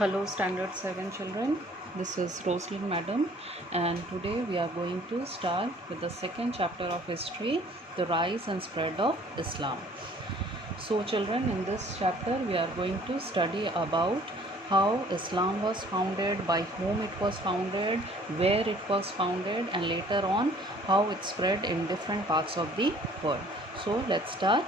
Hello Standard 7 children, this is Roslyn Madam, and today we are going to start with the second chapter of history, the rise and spread of Islam. So children, in this chapter we are going to study about how Islam was founded, by whom it was founded, where it was founded, and later on how it spread in different parts of the world. So let's start.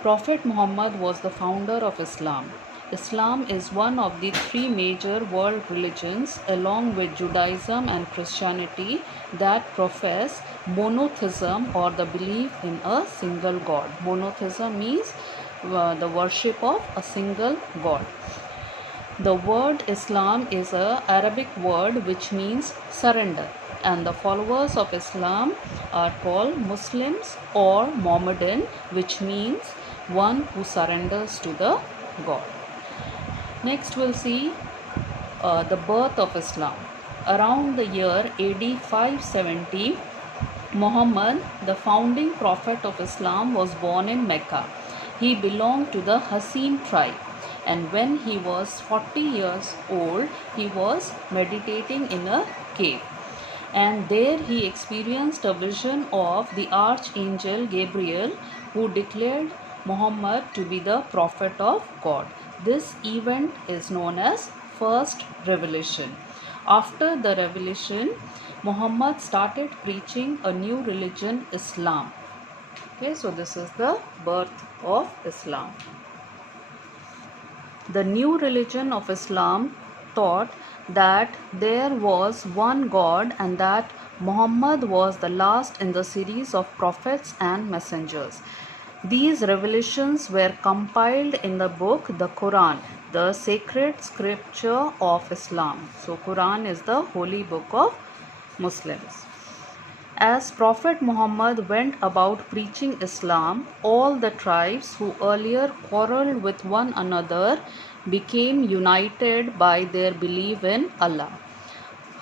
Prophet Muhammad was the founder of Islam. Islam is one of the three major world religions, along with Judaism and Christianity, that profess monotheism, or the belief in a single God. Monotheism means the worship of a single God. The word Islam is an Arabic word which means surrender, and the followers of Islam are called Muslims or Mohammedan, which means one who surrenders to the God. Next we'll see the birth of Islam. Around the year AD 570, Muhammad, the founding prophet of Islam, was born in Mecca. He belonged to the Hasim tribe, and when he was 40 years old, he was meditating in a cave. And there he experienced a vision of the archangel Gabriel, who declared Muhammad to be the prophet of God. This event is known as First Revelation. After the revelation, Muhammad started preaching a new religion, Islam. Okay, so this is the birth of Islam. The new religion of Islam taught that there was one God and that Muhammad was the last in the series of prophets and messengers. These revelations were compiled in the book, the Quran, the sacred scripture of Islam. So Quran is the holy book of Muslims. As Prophet Muhammad went about preaching Islam, all the tribes who earlier quarreled with one another became united by their belief in Allah.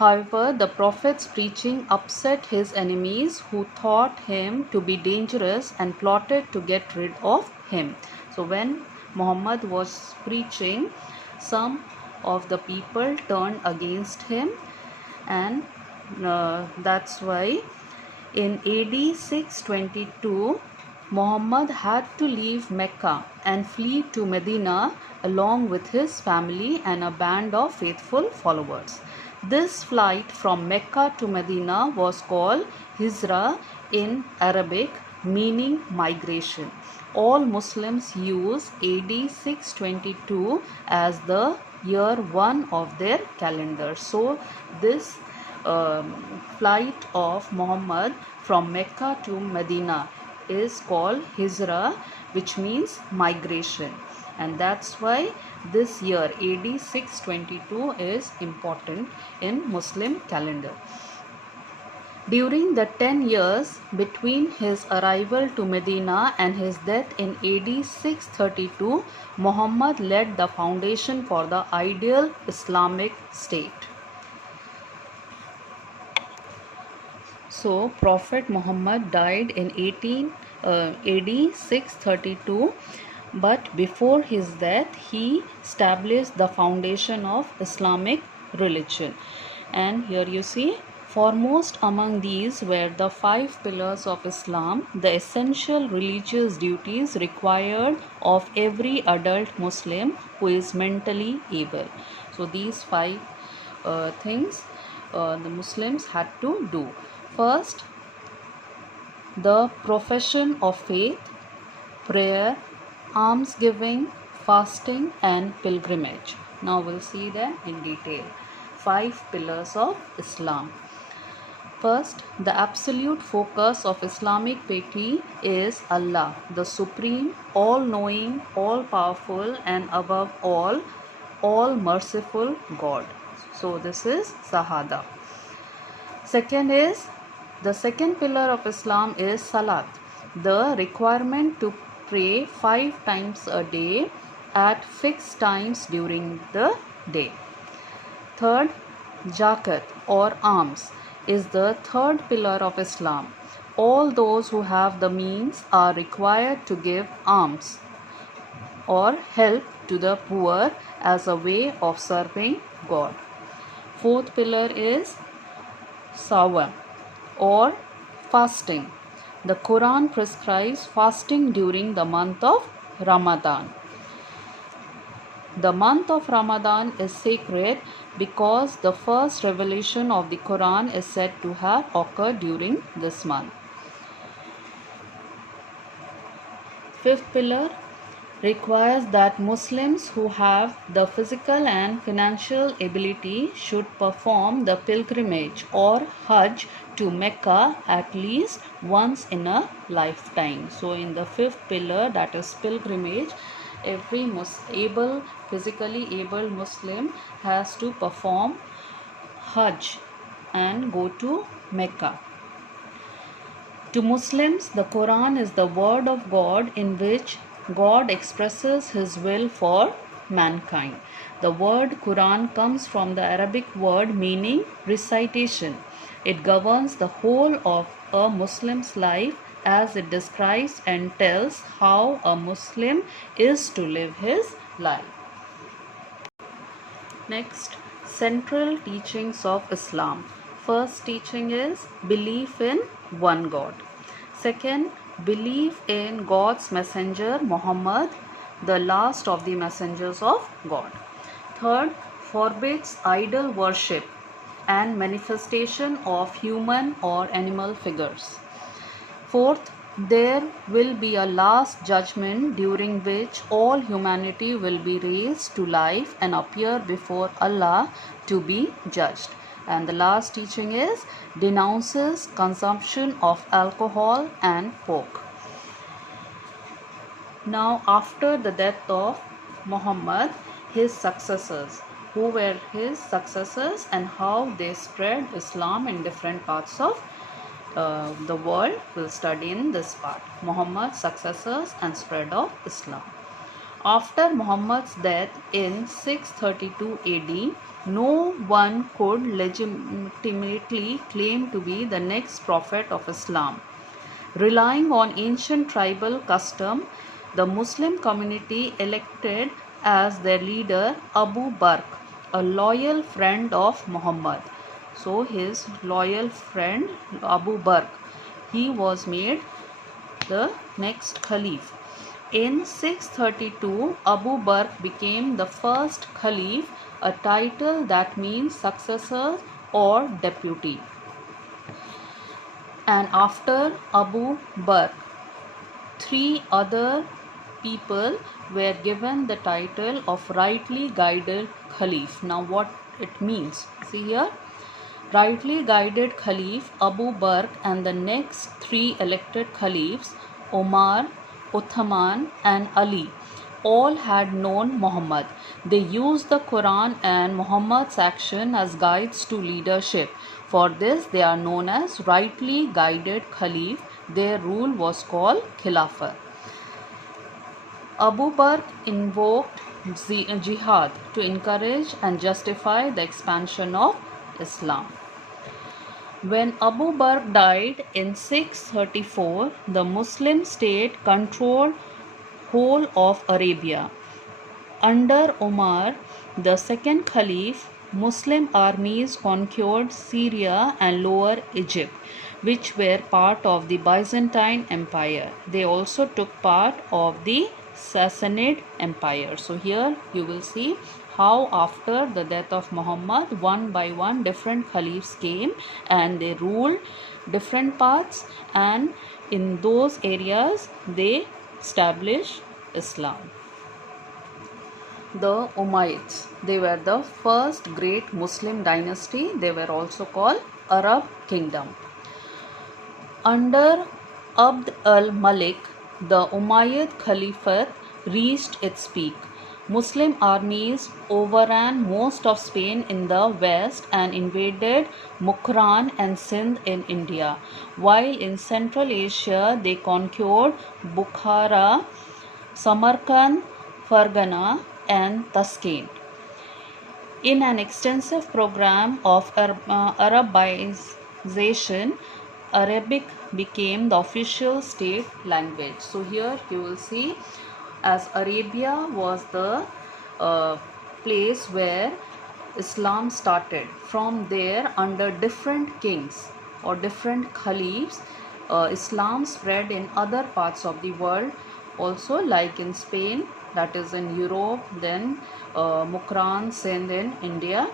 However, the Prophet's preaching upset his enemies, who thought him to be dangerous and plotted to get rid of him. So when Muhammad was preaching, some of the people turned against him, and that's why in AD 622, Muhammad had to leave Mecca and flee to Medina along with his family and a band of faithful followers. This flight from Mecca to Medina was called Hijra in Arabic, meaning migration. All Muslims use AD 622 as the year 1 of their calendar. So this flight of Muhammad from Mecca to Medina is called Hijra, which means migration, and that's why this year AD 622 is important in Muslim calendar. During the 10 years between his arrival to Medina and his death in AD 632, Muhammad laid the foundation for the ideal Islamic state. So Prophet Muhammad died in AD 632, but before his death he established the foundation of Islamic religion. And here you see, foremost among these were the 5 pillars of Islam, the essential religious duties required of every adult Muslim who is mentally able. So these 5 things the Muslims had to do. First, the profession of faith, prayer, almsgiving, fasting, and pilgrimage. Now we'll see them in detail. 5 pillars of Islam. First, the absolute focus of Islamic piety is Allah, the supreme, all-knowing, all-powerful, and above all merciful God. So this is Shahada. Second is, the second pillar of Islam is Salat, the requirement to pray 5 times a day at fixed times during the day. Third, Zakat or alms is the third pillar of Islam. All those who have the means are required to give alms or help to the poor as a way of serving God. Fourth pillar is Sawam or fasting. The Quran prescribes fasting during the month of Ramadan. The month of Ramadan is sacred because the first revelation of the Quran is said to have occurred during this month. Fifth pillar requires that Muslims who have the physical and financial ability should perform the pilgrimage or Hajj to Mecca at least once in a lifetime. So in the fifth pillar, that is pilgrimage, every physically able Muslim has to perform Hajj and go to Mecca. To Muslims, the Quran is the word of God in which God expresses His will for mankind. The word Quran comes from the Arabic word meaning recitation. It governs the whole of a Muslim's life as it describes and tells how a Muslim is to live his life. Next, central teachings of Islam. First teaching is belief in one God. Second, belief in God's messenger Muhammad, the last of the messengers of God. Third, forbids idol worship and manifestation of human or animal figures. Fourth, there will be a last judgment during which all humanity will be raised to life and appear before Allah to be judged. And the last teaching is denounces consumption of alcohol and pork. Now, after the death of Muhammad, his successors, who were his successors and how they spread Islam in different parts of the world, will study in this part. Muhammad's successors and spread of Islam. After Muhammad's death in 632 AD, no one could legitimately claim to be the next prophet of Islam. Relying on ancient tribal custom, the Muslim community elected as their leader Abu Bakr, a loyal friend of Muhammad. So his loyal friend Abu Bakr, he was made the next caliph. In 632, Abu Bakr became the first caliph, a title that means successor or deputy. And after Abu Bakr, 3 other people were given the title of rightly guided caliph. Now what it means? See here. Rightly guided caliph Abu Bakr and the next 3 elected caliphs, Omar, Uthman and Ali, all had known Muhammad. They used the Quran and Muhammad's action as guides to leadership. For this, they are known as rightly guided caliph. Their rule was called Khilafah. Abu Bakr invoked jihad to encourage and justify the expansion of Islam. When Abu Bakr died in 634, the Muslim state controlled whole of Arabia. Under Umar, the second caliph, Muslim armies conquered Syria and Lower Egypt, which were part of the Byzantine Empire. They also took part of the Sassanid Empire. So here you will see how after the death of Muhammad, one by one different caliphs came and they ruled different parts, and in those areas they established Islam. The Umayyads, they were the first great Muslim dynasty. They were also called Arab Kingdom. Under Abd al-Malik, the Umayyad Caliphate reached its peak. Muslim armies overran most of Spain in the west and invaded Mukran and Sindh in India, while in Central Asia they conquered Bukhara, Samarkand, Fargana and Tashkent. In an extensive program of Arabization, Arabic became the official state language. So here you will see, as Arabia was the place where Islam started. From there, under different kings or different caliphs, Islam spread in other parts of the world also, like in Spain, that is in Europe, then Mukran, Sindh in India,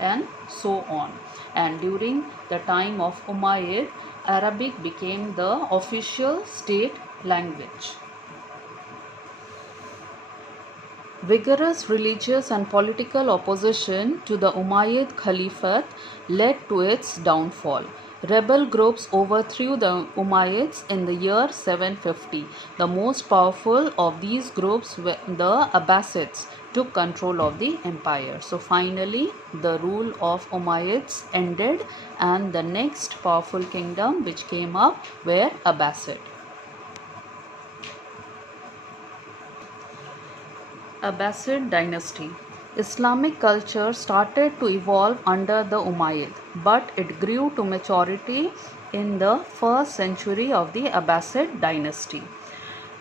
and so on. And during the time of Umayyad, Arabic became the official state language. Vigorous religious and political opposition to the Umayyad Caliphate led to its downfall. Rebel groups overthrew the Umayyads in the year 750. The most powerful of these groups, the Abbasids, took control of the empire. So finally, the rule of Umayyads ended, and the next powerful kingdom which came up were Abbasid. Abbasid dynasty. Islamic culture started to evolve under the Umayyad, but it grew to maturity in the first century of the Abbasid dynasty.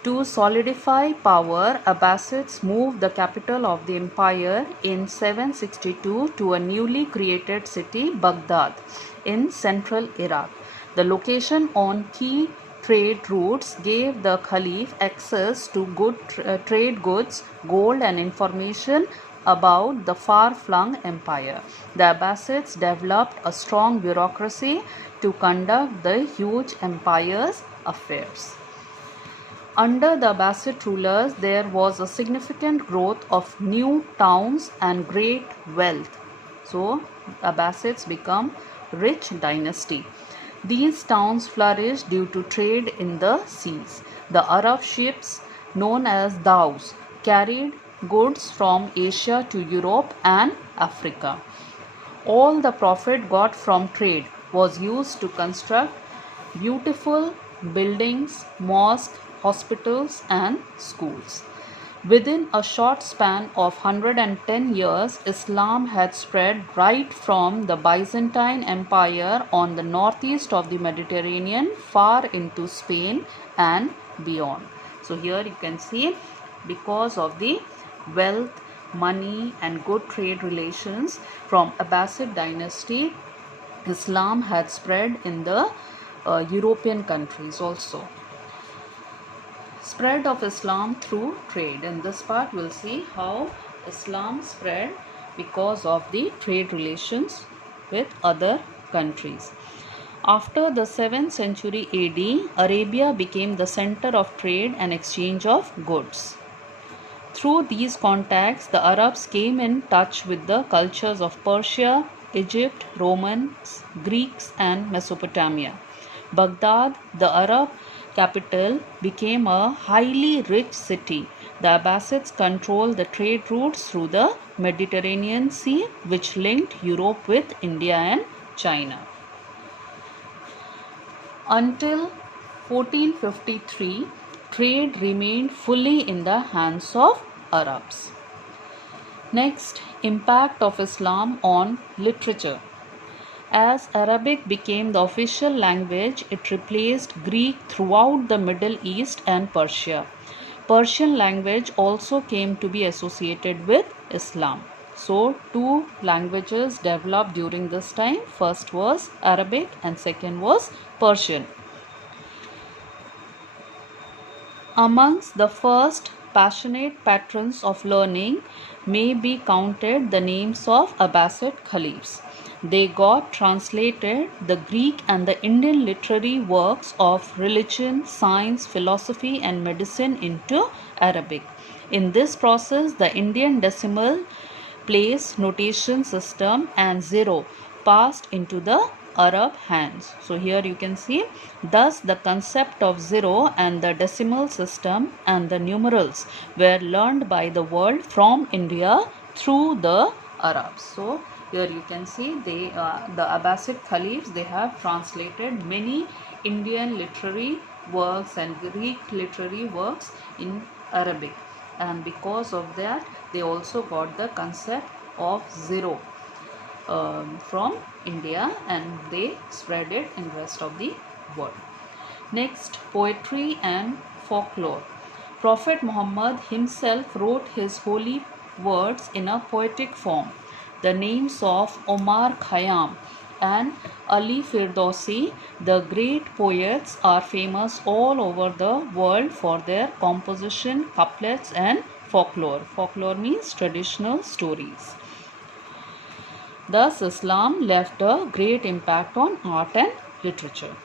To solidify power, Abbasids moved the capital of the empire in 762 to a newly created city, Baghdad, in central Iraq. The location on key trade routes gave the Caliph access to trade goods, gold, and information about the far-flung empire. The Abbasids developed a strong bureaucracy to conduct the huge empire's affairs. Under the Abbasid rulers, there was a significant growth of new towns and great wealth. So, Abbasids become rich dynasty. These towns flourished due to trade in the seas. The Arab ships, known as dhows, carried goods from Asia to Europe and Africa. All the profit got from trade was used to construct beautiful buildings, mosques, hospitals, and schools. Within a short span of 110 years, Islam had spread right from the Byzantine Empire on the northeast of the Mediterranean far into Spain and beyond. So here you can see, because of the wealth, money, and good trade relations from Abbasid dynasty, Islam had spread in the European countries also. Spread of Islam through trade. In this part, we'll see how Islam spread because of the trade relations with other countries. After the 7th century AD, Arabia became the center of trade and exchange of goods. Through these contacts, the Arabs came in touch with the cultures of Persia, Egypt, Romans, Greeks, and Mesopotamia. Baghdad, the Arab capital, became a highly rich city. The Abbasids controlled the trade routes through the Mediterranean Sea, which linked Europe with India and China. Until 1453, trade remained fully in the hands of Arabs. Next, impact of Islam on literature. As Arabic became the official language, it replaced Greek throughout the Middle East and Persia. Persian language also came to be associated with Islam. So, two languages developed during this time. First was Arabic and second was Persian. Amongst the first passionate patrons of learning may be counted the names of Abbasid caliphs. They got translated the Greek and the Indian literary works of religion, science, philosophy, and medicine into Arabic. In this process, the Indian decimal place notation system and zero passed into the Arab hands. So here you can see, thus the concept of zero and the decimal system and the numerals were learned by the world from India through the Arabs. So here you can see the Abbasid caliphs, they have translated many Indian literary works and Greek literary works in Arabic, and because of that they also got the concept of zero from India, and they spread it in rest of the world. Next, poetry and folklore. Prophet Muhammad himself wrote his holy words in a poetic form. The names of Omar Khayyam and Ali Firdausi, the great poets, are famous all over the world for their composition, couplets, and folklore. Folklore means traditional stories. Thus, Islam left a great impact on art and literature.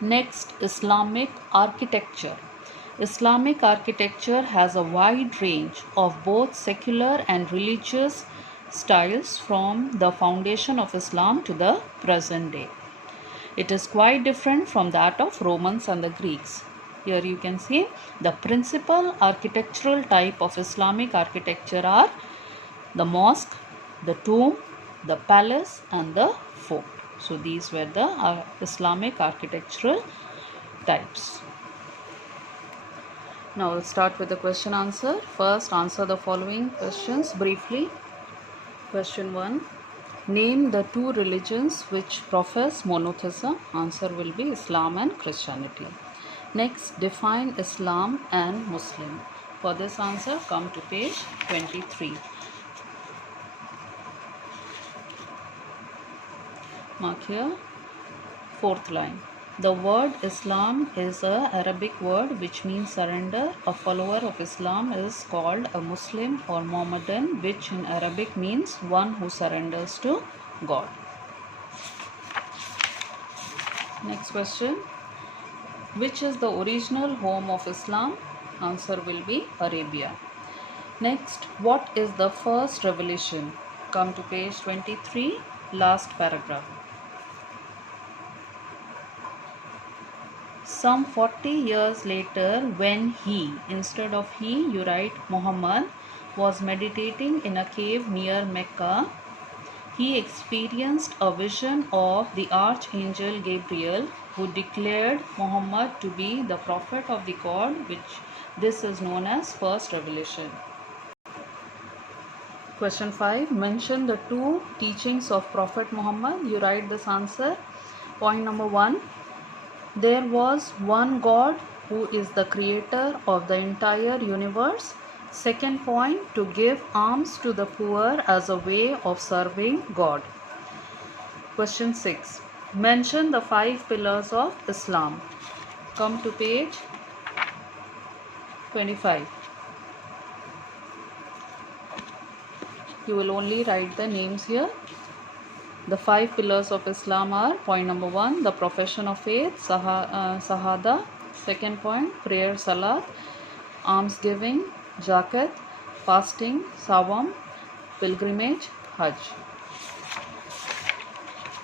Next, Islamic architecture. Islamic architecture has a wide range of both secular and religious styles from the foundation of Islam to the present day. It is quite different from that of Romans and the Greeks. Here you can see the principal architectural type of Islamic architecture are the mosque, the tomb, the palace, and the fort. So these were the Islamic architectural types. Now we'll start with the question answer. First, answer the following questions briefly. Question 1. Name the two religions which profess monotheism. Answer will be Islam and Christianity. Next, define Islam and Muslim. For this answer, come to page 23. Mark here, fourth line. The word Islam is an Arabic word which means surrender. A follower of Islam is called a Muslim or Mohammedan, which in Arabic means one who surrenders to God. Next question. Which is the original home of Islam? Answer will be Arabia. Next, what is the first revelation? Come to page 23, last paragraph. Some 40 years later, when he, instead of he, you write Muhammad, was meditating in a cave near Mecca, he experienced a vision of the archangel Gabriel, who declared Muhammad to be the prophet of the God, which this is known as first revelation. Question 5. Mention the two teachings of Prophet Muhammad. You write this answer. Point number 1. There was one God who is the creator of the entire universe. Second point, to give alms to the poor as a way of serving God. Question 6. Mention the 5 pillars of Islam. Come to page 25. You will only write the names here. The 5 pillars of Islam are: point number 1, the profession of faith, Shahada. Second point, prayer, Salat, almsgiving, Zakat, fasting, Sawam, pilgrimage, Hajj.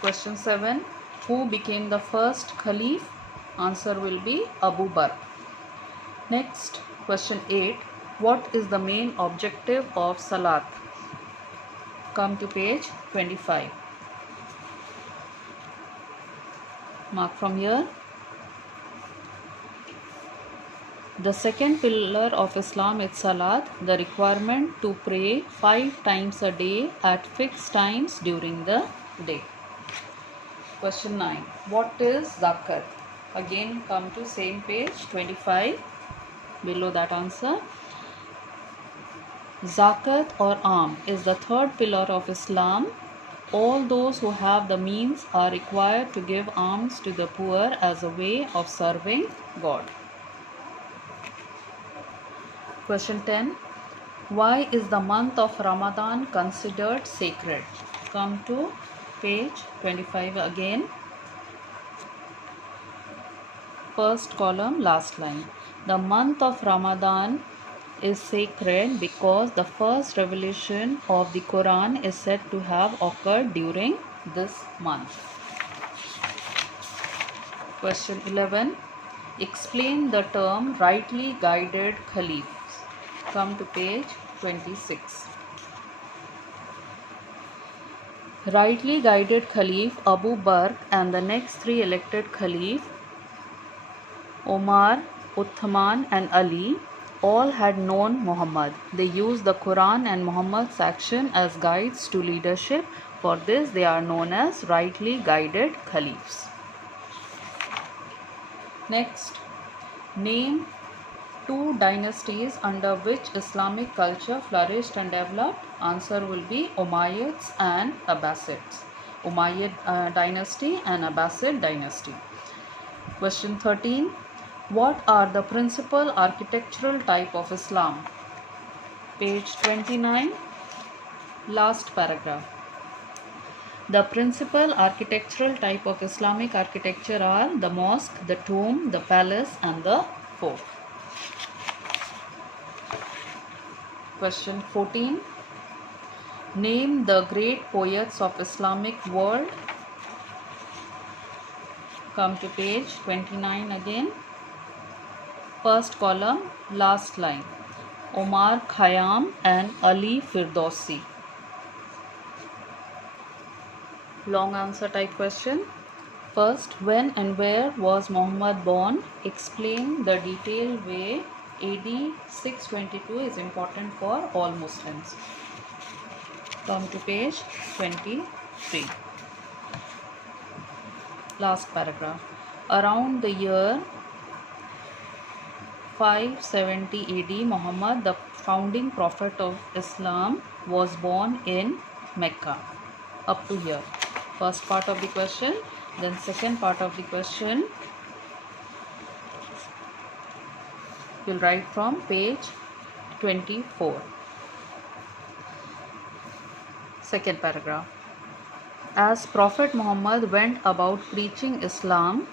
Question 7. Who became the first Caliph? Answer will be Abu Bakr. Next, question 8. What is the main objective of Salat? Come to page 25. Mark from here. The second pillar of Islam is Salat, the requirement to pray 5 times a day at fixed times during the day. Question 9. What is Zakat? Again come to same page 25. Below that answer. Zakat or alms is the third pillar of Islam. All those who have the means are required to give alms to the poor as a way of serving God. Question 10. Why is the month of Ramadan considered sacred? Come to page 25 again. First column, last line. The month of Ramadan is sacred because the first revelation of the Quran is said to have occurred during this month. Question 11. Explain the term rightly guided caliphs. Come to page 26. Rightly guided Caliph Abu Bakr and the next 3 elected Caliph Omar, Uthman and Ali all had known Muhammad. They used the Quran and Muhammad's action as guides to leadership. For this, they are known as rightly guided caliphs. Next, name Two dynasties under which Islamic culture flourished and developed. Answer will be Umayyads and Abbasids. Umayyad dynasty and Abbasid dynasty. Question 13. What are the principal architectural type of Islam? Page 29, last paragraph. The principal architectural type of Islamic architecture are the mosque, the tomb, the palace and the fort. Question 14. Name the great poets of Islamic world. Come to page 29 again. First column, last line. Omar Khayyam and Ali Firdausi. Long answer type question. First, when and where was Muhammad born? Explain the detailed way. AD 622 is important for all Muslims. Come to page 23. Last paragraph. Around the year 570 AD, Muhammad, the founding prophet of Islam, was born in Mecca. Up to here. First part of the question. Then second part of the question. You'll write from page 24. Second paragraph. As Prophet Muhammad went about preaching Islam,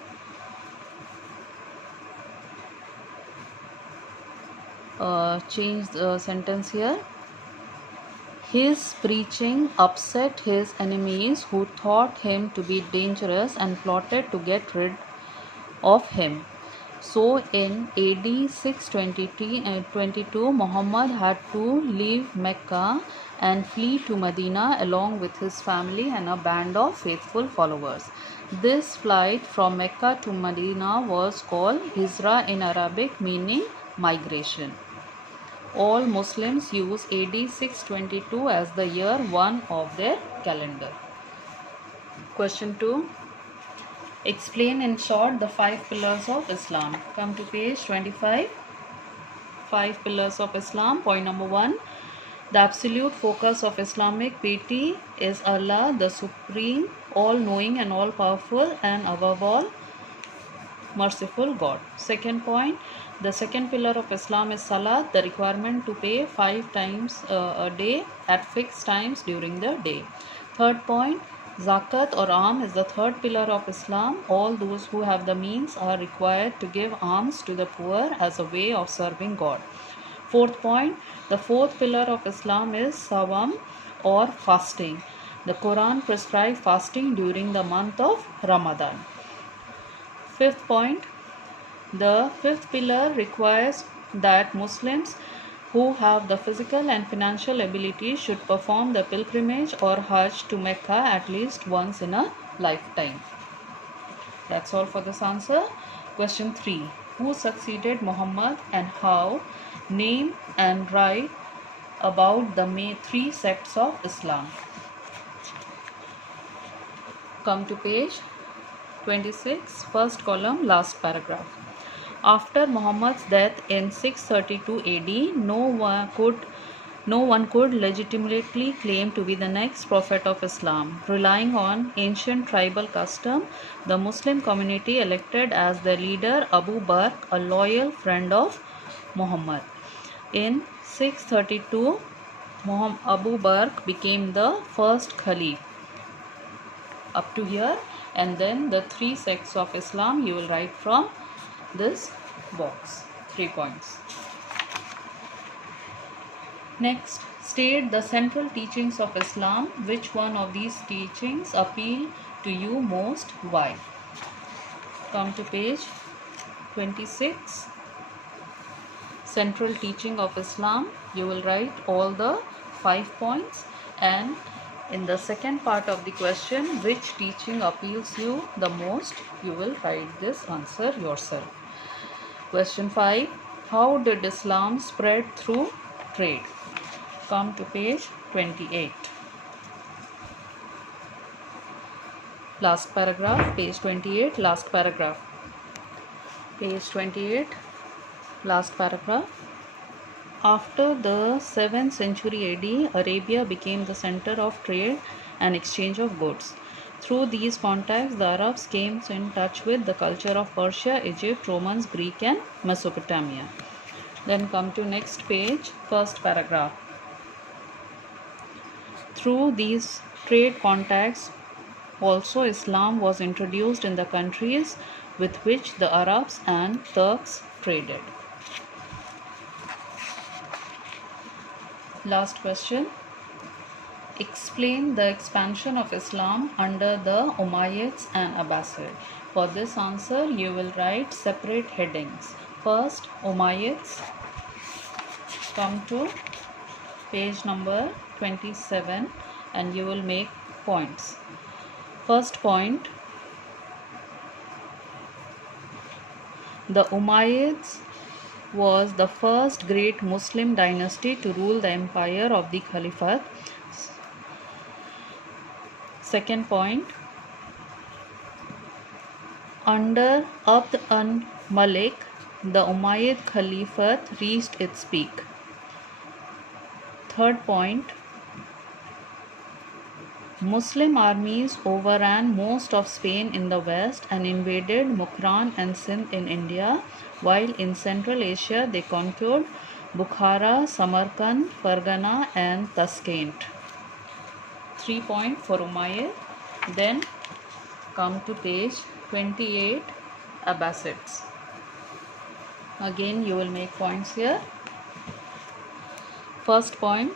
change the sentence here. His preaching upset his enemies who thought him to be dangerous and plotted to get rid of him. So in AD 622, Muhammad had to leave Mecca and flee to Medina along with his family and a band of faithful followers. This flight from Mecca to Medina was called Hijra in Arabic, meaning migration. All Muslims use AD 622 as the year 1 of their calendar. Question 2. Explain in short the 5 pillars of Islam. Come to page 25. 5 pillars of Islam. Point number 1. The absolute focus of Islamic piety is Allah, the Supreme, all-knowing and all-powerful, and above all, merciful God. Second point. The second pillar of Islam is Salat, the requirement to pay 5 times a day at fixed times during the day. Third point, Zakat or alms is the third pillar of Islam. All those who have the means are required to give alms to the poor as a way of serving God. Fourth point, the fourth pillar of Islam is Sawam or fasting. The Quran prescribes fasting during the month of Ramadan. Fifth point, the fifth pillar requires that Muslims who have the physical and financial ability should perform the pilgrimage or Hajj to Mecca at least once in a lifetime. That's all for this answer. Question 3. Who succeeded Muhammad and how? Name and write about the main 3 sects of Islam. Come to page 26, first column, last paragraph. After Muhammad's death in 632 AD, no one could legitimately claim to be the next prophet of Islam. Relying on ancient tribal custom, the Muslim community elected as their leader Abu Bakr, a loyal friend of Muhammad. In 632, Abu Bakr became the first Caliph. Up to here, and then the 3 sects of Islam you will write from this box. 3 points. Next, state the central teachings of Islam. Which one of these teachings appeal to you most? Why? Come to page 26. Central teaching of Islam. You will write all the 5 points, and in the second part of the question, which teaching appeals you the most, you will write this answer yourself. Question 5. How did Islam spread through trade? Come to page 28. Last paragraph, page 28, last paragraph. Page 28. Last paragraph. After the 7th century AD, Arabia became the center of trade and exchange of goods. Through these contacts, the Arabs came in touch with the culture of Persia, Egypt, Romans, Greek, and Mesopotamia. Then come to next page, first paragraph. Through these trade contacts, also Islam was introduced in the countries with which the Arabs and Turks traded. Last question. Explain the expansion of Islam under the Umayyads and Abbasid. For this answer, you will write separate headings. First, Umayyads. Come to page number 27 and you will make points. First point, the Umayyads was the first great Muslim dynasty to rule the empire of the Caliphate. Second point, under Abd al-Malik, the Umayyad Caliphate reached its peak. Third point, Muslim armies overran most of Spain in the west and invaded Mukran and Sindh in India, while in Central Asia they conquered Bukhara, Samarkand, Fargana and Tashkent. 3 point for Umayyad. Then come to page 28, Abbasids. Again you will make points here. First point,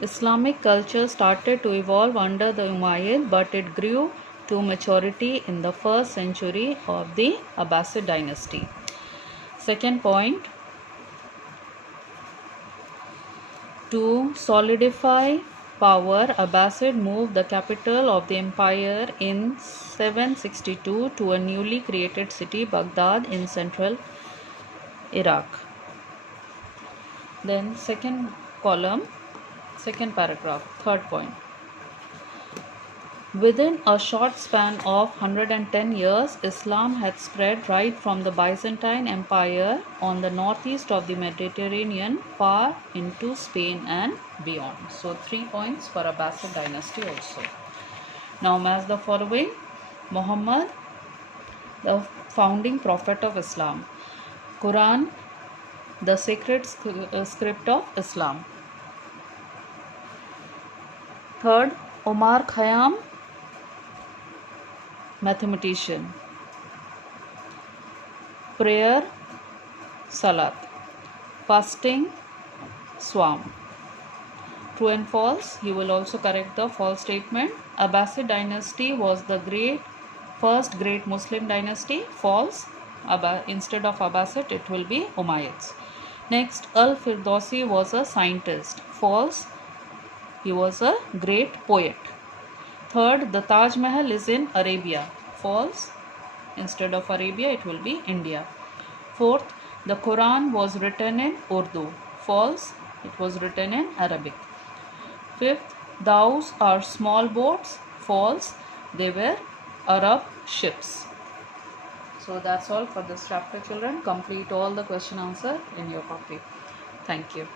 Islamic culture started to evolve under the Umayyad, but it grew to maturity in the 1st century of the Abbasid dynasty. Second point, to solidify power, Abbasid moved the capital of the empire in 762 to a newly created city, Baghdad, in central Iraq. Then second column, second paragraph, third point. Within a short span of 110 years, Islam had spread right from the Byzantine Empire on the northeast of the Mediterranean far into Spain and beyond. So 3 points for Abbasid dynasty also. Now as the following, Muhammad, the founding prophet of Islam. Quran, the sacred script of Islam. Third, Omar Khayyam, mathematician. Prayer, Salat. Fasting, Swam. True and false. You will also correct the false statement. Abbasid dynasty was the first great Muslim dynasty. False. Instead of Abbasid, it will be Umayyads. Next, Al-Firdausi was a scientist. False. He was a great poet. Third, the Taj Mahal is in Arabia. False. Instead of Arabia, it will be India. Fourth, the Quran was written in Urdu. False. It was written in Arabic. Fifth, those are small boats. False. They were Arab ships. So that's all for this chapter, children. Complete all the question answer in your copy. Thank you.